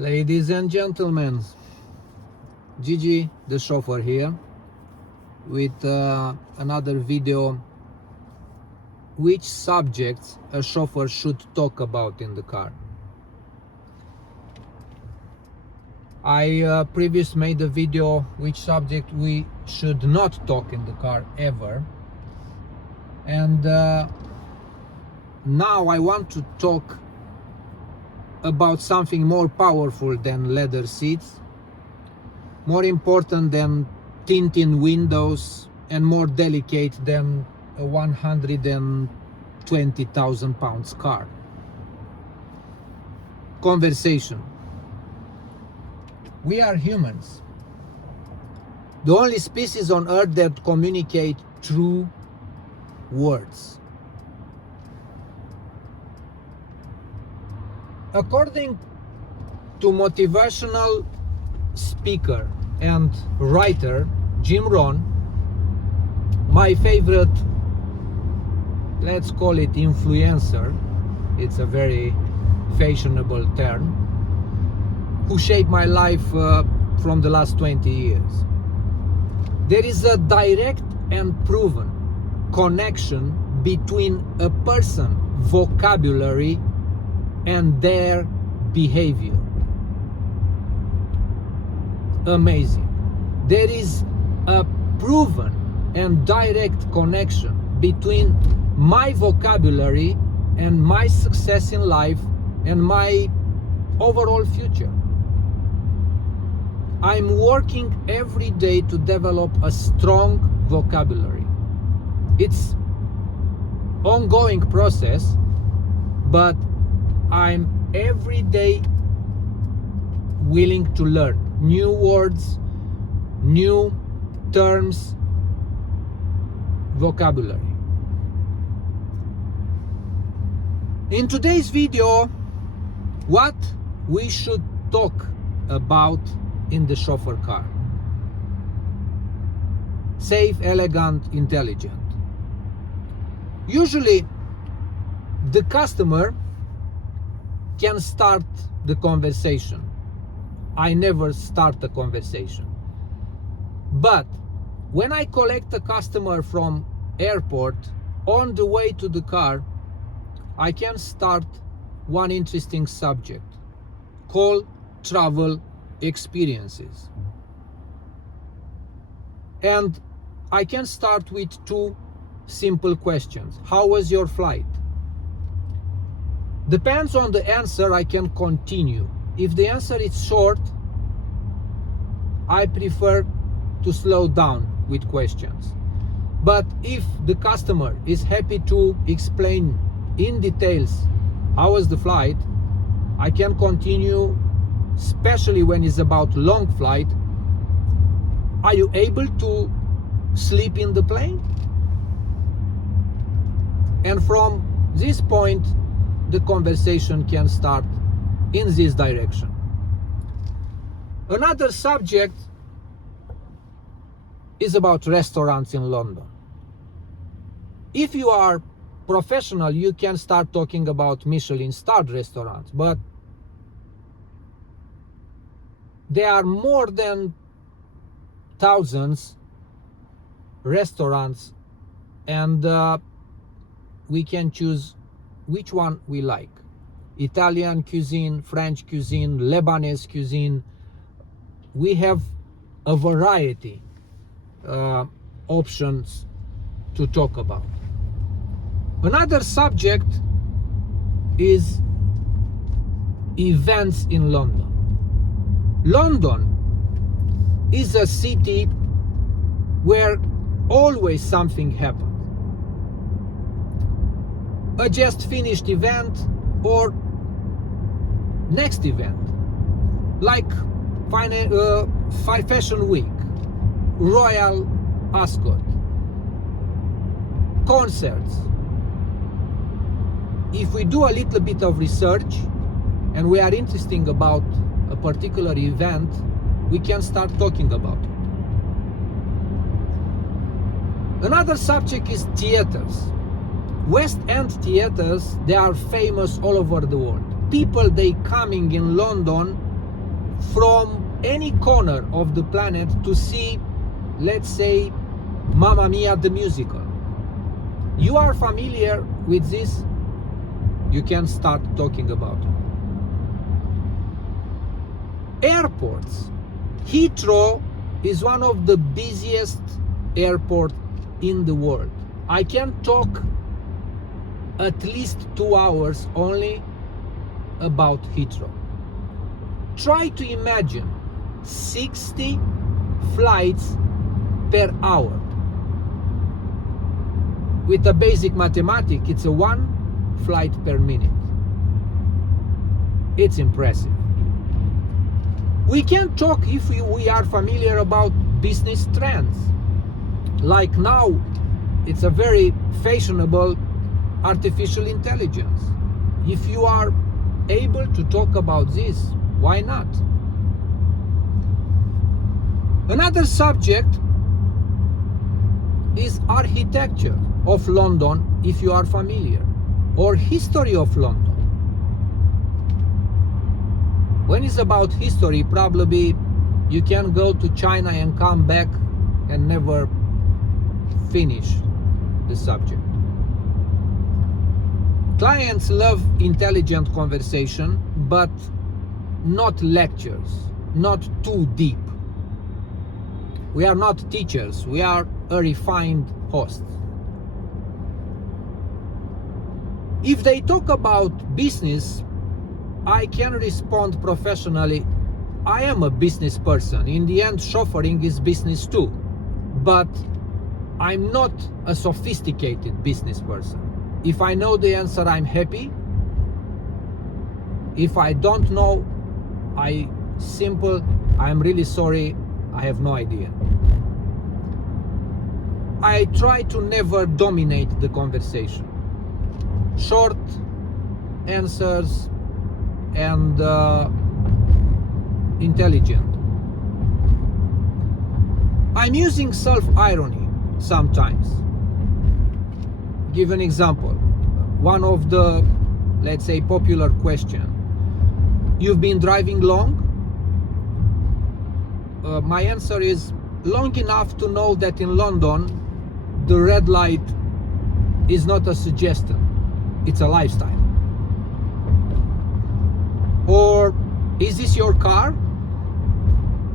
Ladies and gentlemen, Gigi the chauffeur here with another video. Which subjects a chauffeur should talk about in the car? I previously made a video which subject we should not talk in the car ever, and now I want to talk about something more powerful than leather seats, more important than tinted windows, and more delicate than a 120,000 pounds car. Conversation. We are humans, the only species on earth that communicate through words. According to motivational speaker and writer Jim Rohn, my favorite, let's call it influencer, it's a very fashionable term, who shaped my life from the last 20 years. There is a direct and proven connection between a person's vocabulary and their behavior. Amazing. There is a proven and direct connection between my vocabulary and my success in life and my overall future. I'm working every day to develop a strong vocabulary. It's ongoing process, but I'm every day willing to learn new words, new terms, vocabulary. In today's video, what we should talk about in the chauffeur car. Safe, elegant, intelligent. Usually, the customer can start the conversation. I never start the conversation. But when I collect a customer from airport on the way to the car, I can start one interesting subject called travel experiences. And I can start with two simple questions. How was your flight? Depends on the answer, I can continue. If the answer is short, I prefer to slow down with questions. But if the customer is happy to explain in details how was the flight, I can continue, especially when it's about long flight. Are you able to sleep in the plane? And from this point, the conversation can start in this direction. Another subject is about restaurants in London. If you are professional, you can start talking about Michelin-starred restaurants, but there are more than thousands restaurants, and we can choose which one we like. Italian cuisine, French cuisine, Lebanese cuisine. We have a variety options to talk about. Another subject is events in London. London is a city where always something happens. A just finished event or next event, like Fashion Week, Royal Ascot, concerts. If we do a little bit of research and we are interested about a particular event, we can start talking about it. Another subject is theaters. West End theaters, they are famous all over the world. People, they coming in London from any corner of the planet to see, let's say, Mamma Mia the musical. You are familiar with this, you can start talking about it. Airports. Heathrow is one of the busiest airports in the world. I can talk at least 2 hours only about Heathrow. Try to imagine 60 flights per hour. With a basic mathematics, it's a 1 flight per minute. It's impressive. We can talk, if we are familiar, about business trends. Like now, it's a very fashionable artificial intelligence. If you are able to talk about this, why not? Another subject is architecture of London, if you are familiar, or history of London. When it's about history, probably you can go to China and come back and never finish the subject. Clients love intelligent conversation, but not lectures, not too deep. We are not teachers, we are a refined host. If they talk about business, I can respond professionally. I am a business person. In the end, chauffeuring is business too. But I'm not a sophisticated business person. If I know the answer, I'm happy. If I don't know, I'm really sorry, I have no idea. I try to never dominate the conversation. Short answers and intelligent. I'm using self-irony sometimes. Give an example. One of the, let's say, popular question. You've been driving long? My answer is long enough to know that in London, the red light is not a suggestion, it's a lifestyle. Or, is this your car?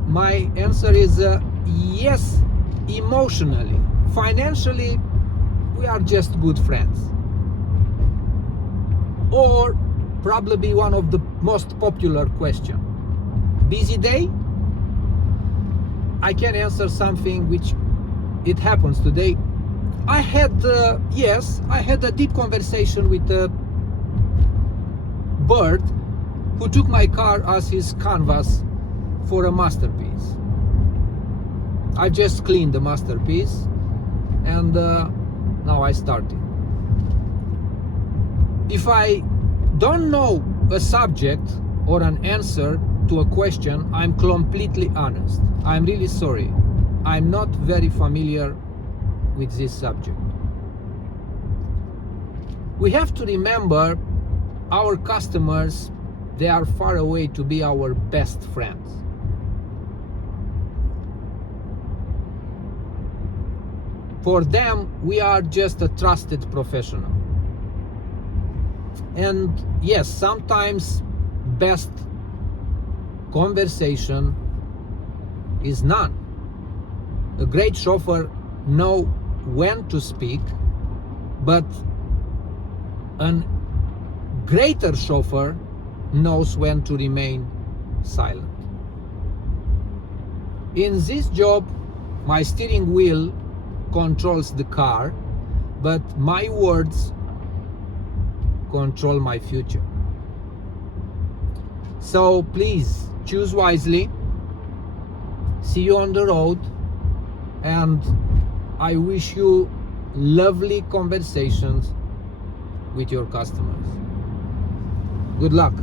My answer is yes, emotionally. Financially, we are just good friends. Or, probably one of the most popular questions. Busy day? I can answer something which it happens today. I had a deep conversation with a bird who took my car as his canvas for a masterpiece. I just cleaned the masterpiece and now I started. If I don't know a subject or an answer to a question, I'm completely honest. I'm really sorry. I'm not very familiar with this subject. We have to remember our customers, they are far away to be our best friends. For them, we are just a trusted professional. And yes, sometimes best conversation is none. A great chauffeur knows when to speak, but a greater chauffeur knows when to remain silent. In this job, my steering wheel controls the car, but my words control my future. So please choose wisely. See you on the road, and I wish you lovely conversations with your customers. Good luck.